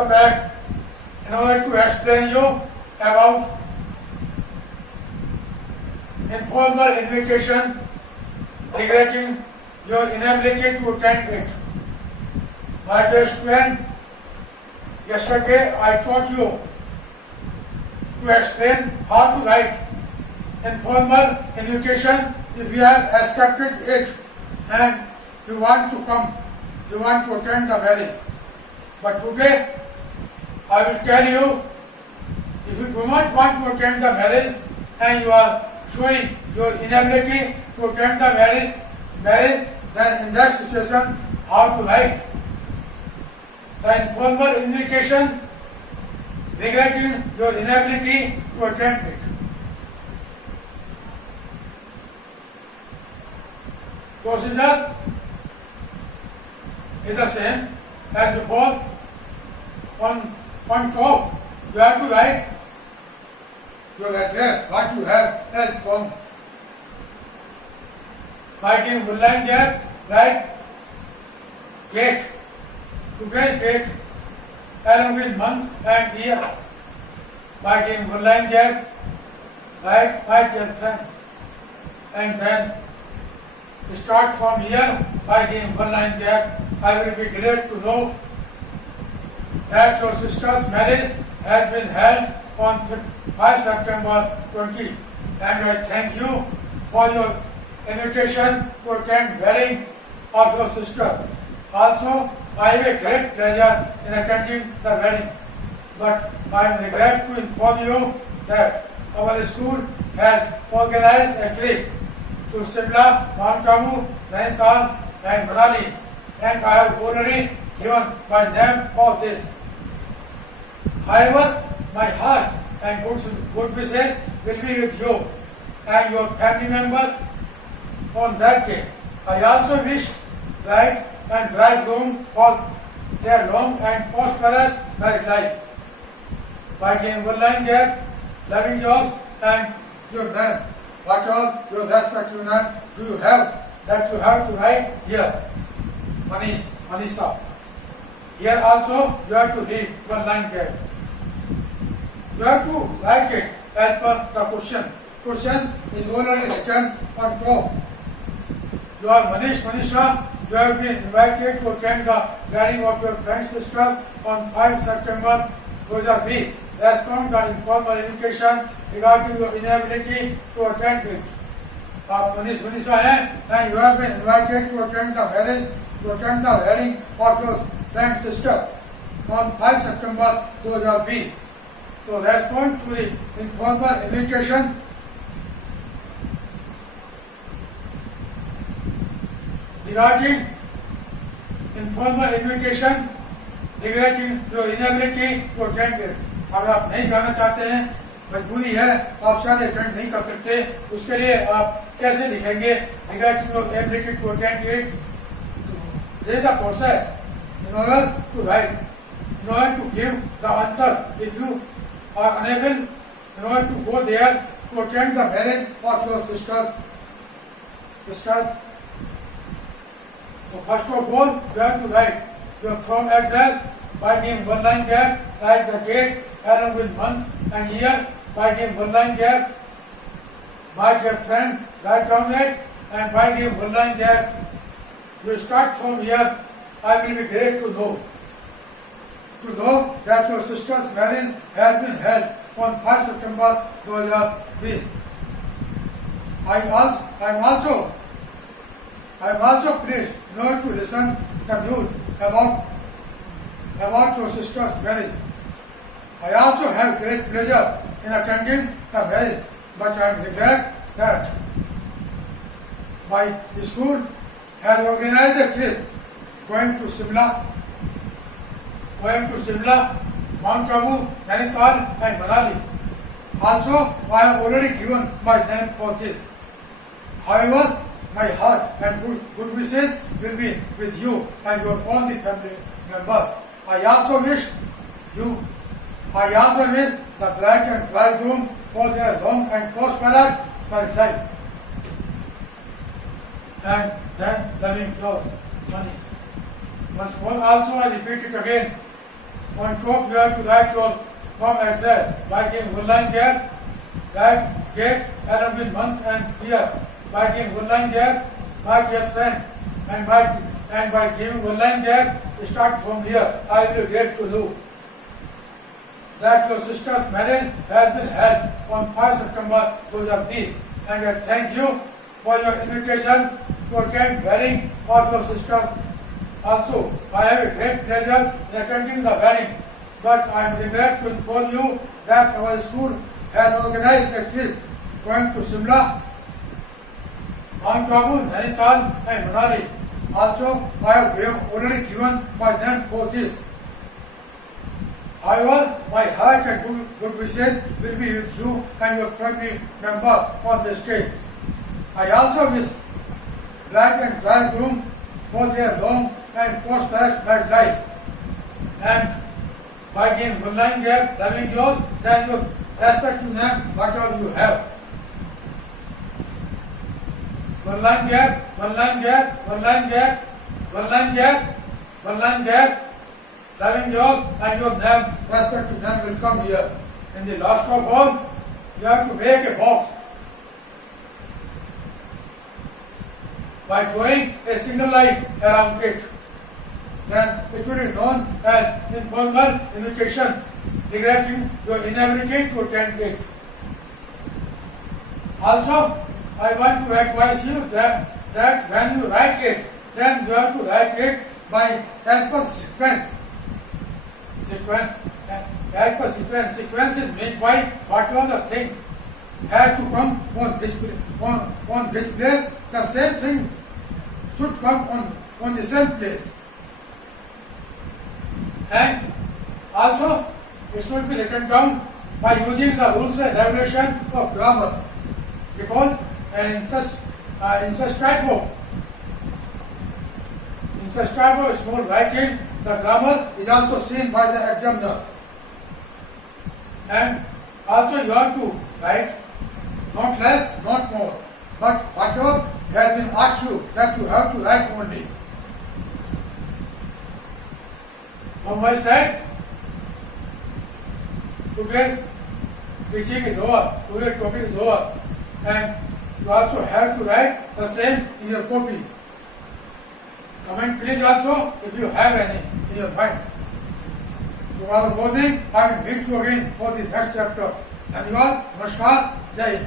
also back in order to explain you about informal invitation regretting your inability to attend it. My dear student, yesterday I taught you to explain how to write informal invitation if you have accepted it and you want to come, you want to attend the marriage. But today I will tell you, if you do not want to attend the marriage and you are showing your inability to attend the marriage, then in that situation, how to write the informal invitation regarding your inability to attend it. Procedure is the same as before. On top, you have to write your address, what you have as form. Writing full line there, write date, today's date, along with month and year. Writing full line there, write my girlfriend, and then start from here. Writing full line there. I will be glad to know that your sister's marriage has been held on 5 September 20, and I thank you for your invitation to attend wedding of your sister. Also, I have a great pleasure in attending the wedding, but I am glad to inform you that our school has organized a trip to Shimla, Mount Abu, Nainital and Manali, and I have already given my name for this. However, my heart and good wishes will be with you and your family members on that day. I also wish bride and bridegroom for their long and prosperous married life. Writing one line there, loving yours and your name. What all your respective name do you have that you have to write here? Manish, Manisha. Here also you have to leave one line there. You have to write it as per the question. Question is already written on top. You are Manish, Manisha. You have been invited to attend the wedding of your friend's sister on 5 September 2020. Respond the informal invitation regarding your inability to attend it. आप मनीष मनीषा हैं and you have been invited to attend the wedding of your friend's sister on 5 September 2020. So respond to the informal invitation regarding informal invitation regarding your inability to attend it. अगर आप नहीं जाना चाहते हैं, मजबूरी है, आप शायद अटेंड नहीं कर सकते, उसके लिए आप कैसे लिखेंगे regarding your ability to attend it? There is a process in order to write, in order to give the answer. If you are unable in order to go there to attend the marriage of your sisters. So first of all, you have to write your from address by giving one line there, write the date along with month and year by giving one line there. My dear friend, write down it and by giving one line there. You start from here. I will be glad to know that your sister's marriage has been held on 5 September 2020. I am also pleased in order to listen the news about your sister's marriage. I also have great pleasure in attending the marriage, but I am glad that my school has organized a trip going to Shimla, Mount Abu, Nainital and Manali. Also, I have already given my name for this. However, my heart and good wishes will be with you and your all the family members. I also wish the bride and bridegroom for their long and prosperous married life. And then loving yours, Manish. Once more also I repeat it again. On top you have to write your home address by giving one line there, write date, along with month and year. By giving one line there, my dear friend, and by giving one line there, start from here. I will get to know that your sister's marriage has been held on 5 September 2020, and I thank you for your invitation to attend wedding of your sister. Also, I have a great pleasure in attending the wedding, but I am regret to inform you that our school has organized a trip going to Shimla, Mount Abu, Nainital and Manali. Also, I have already given my name for this. However, my heart and good wishes will be with you and your family member on this day. I also wish bride and bridegroom for their long and prosperous married life. And by giving one line there, loving yours, then you respect to them whatever you have. One line there, one line there, one line there, one line there, one line there. Loving yours and your name, respect to them will come here. In the last of all, you have to make a box by drawing a single line around it. Then it will be known as informal invitation, regretting your inability to attend it. Also, I want to advise you that when you write it, then you have to write it by as per sequence. As per sequence, sequence is made by whatever the thing has to come on this place, the same thing should come on the same place. And also, it should be written down by using the rules and regulations of grammar, because in such type of small writing, the grammar is also seen by the examiner. And also you have to write not less, not more, but whatever has been asked you, that you have to write only. From my side, today's teaching is over, today's topic is over, and you also have to write the same in your copy. Comment please also if you have any in your mind. Tomorrow morning I will meet you again for the next chapter. Dhanyawad, Namaskar, Jai Hind.